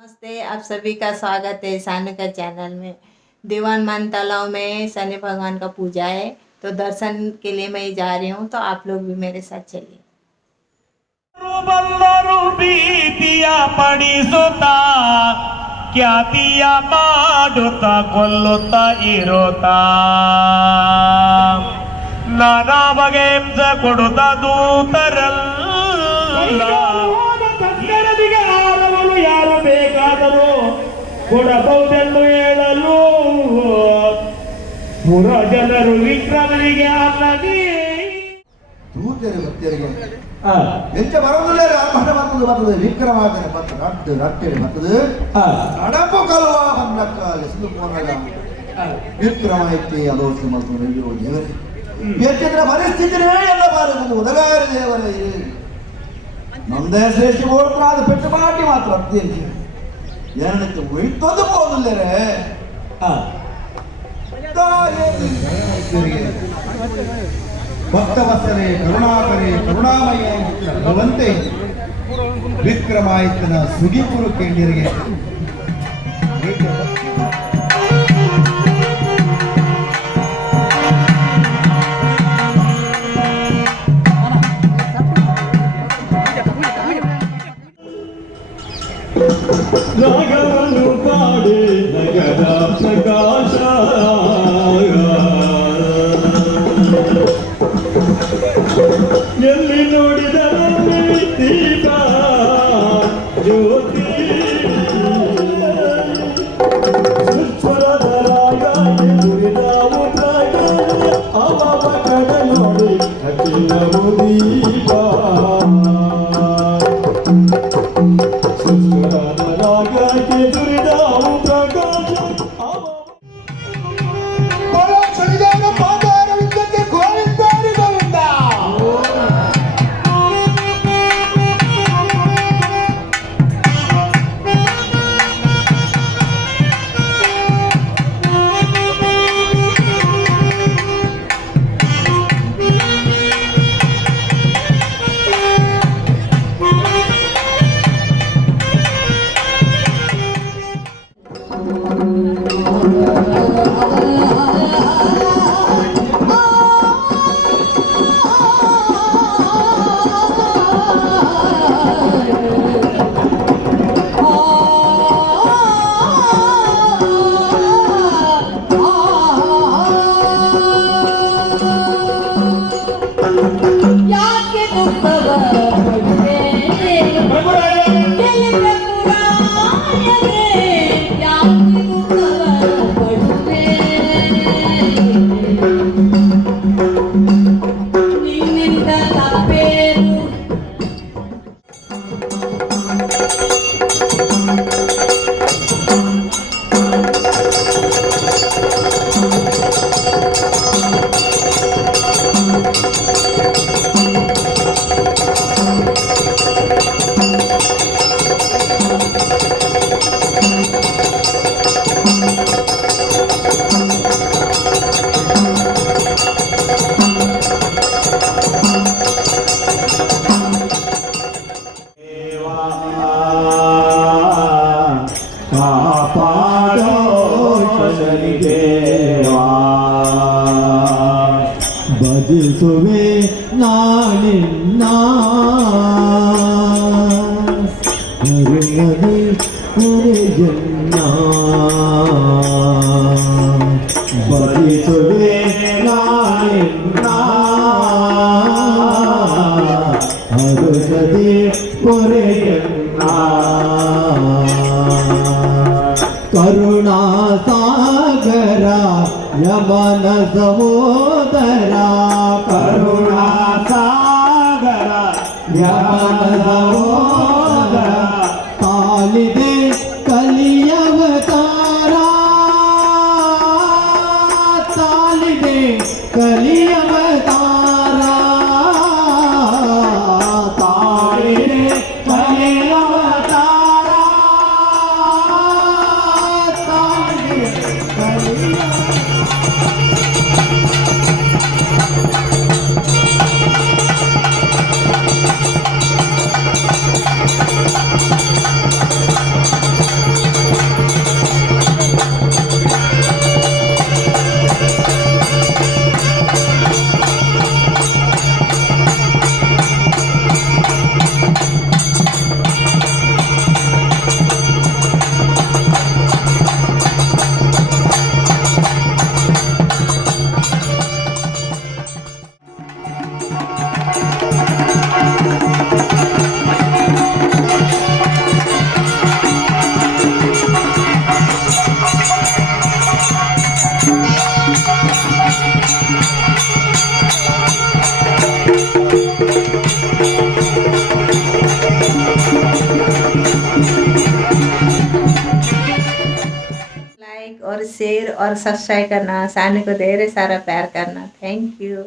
नमस्ते, आप सभी का स्वागत है सानू का चैनल में। दीवान मान तालाब में शनि भगवान का पूजा है, तो दर्शन के लिए मैं जा रही हूँ, तो आप लोग भी मेरे साथ चलिए। ಪಡಿಸುತ್ತಾ ಖ್ಯಾತಿಯ ಮಾಡುತ್ತಾ ಕೊಲ್ಲುತ್ತಾ ಇರುತ್ತಾ ನಾನಾ ಬಗೆ ಹಿಂಸೆ ಕೊಡುತ್ತಾ ದೂತರಲ್ಲ ಆರವನು ಯಾರು ಬೇಕಾದರೂ ಕೊಡಬಹುದೆಂದು ಹೇಳಲು ಪುರ ಜನರು ವಿಕ್ರಮನಿಗೆ ಅಲ್ಲದೆ ದೂತರು ಭಕ್ತರಿಗೆ ಎಂತ ಬರೋದಿಲ್ಲ ಆತ್ಮಹತ್ಯೆ ಬರ್ತದೆ ವಿಕ್ರಮಾರ್ಜನೆ ಬರ್ತದೆ ರಟ್ಟೆ ಬರ್ತದೆ ನಡಪು ಕಲುವ ಬನ್ನಕ್ಕ ಲೆಸಲು ಪೋನಾಗ ವಿಕ್ರಮ ಎತ್ತಿ ಅದೋಷ ಮಾಡ್ಕೊಂಡು ಇರೋ ದೇವರೇ ಎತ್ತಿದ್ರ ಪರಿಸ್ಥಿತಿನೇ ಎಲ್ಲ ಬಾರದು ಉದಗಾರ ದೇವರೇ ನಮ್ದೇ ಶ್ರೇಷ್ಠ ಓಡ್ತಾ ಅದು ಪೆಟ್ಟು ಮಾಡಿ ಮಾತ್ರ ಅತ್ಯಂತ ಏನಕ್ಕೆ ಉಳಿತೊಂದು ಹೋದಿಲ್ಲರೇ ಭಕ್ತವತ್ಸಲೆ ಕರುಣಾಕರೆ ಕರುಣಾಮಯ ಭಗವಂತೆ ವಿಕ್ರಮಾಯತನ ಸುಗಿಪುರು ಕೇಂದ್ರಿಗೆ ರಾಗವನ್ನು ಪಾಡೆ ನಗರ ಪ್ರಕಾಶ ಎಲ್ಲಿ ನೋಡಿದರೆ ದೀಪ ಜ್ಯೋತಿ ಸ್ವರದ ರಾಗ ನುಡಿದಾವು ಪ್ರಾಗ ಅವವ ಕಡ ನೋಡಿ ಅಖಿಲವು ದೀಪ ಸ್ವರದ ರಾಗಕ್ಕೆ ನುಡಿದಾವು ಪ್ರಕಾಶ ಕಾಪಾಡೋ ಶನಿದೇವಾ ಭಜಿಸುವೆ ನಾನಿನ್ನ ಕರುಣದಿ ಕುರಿಯನ್ನ ಭಜಿಸುವೆ ನಾನಿನ್ನ ಕರುಣದಿ ಕುರಿಯನ್ನ ಕರುಣಾ ಸಾಗರ ಯಮನ ಸಹೋದರ ಕರುಣಾ ಸಾಗರ ಯಮನ ಸಹೋದರ ತಾಲಿದೆ ಕಲಿಯವತಾರ ತಾಲಿದೆ ಕಲಿಯವತಾರ ತಾಳಿದೆ ಕಲಿಯವತಾರ लाइक और शेयर और सब्सक्राइब करना, सानू को ढेर सारा प्यार करना। Thank you.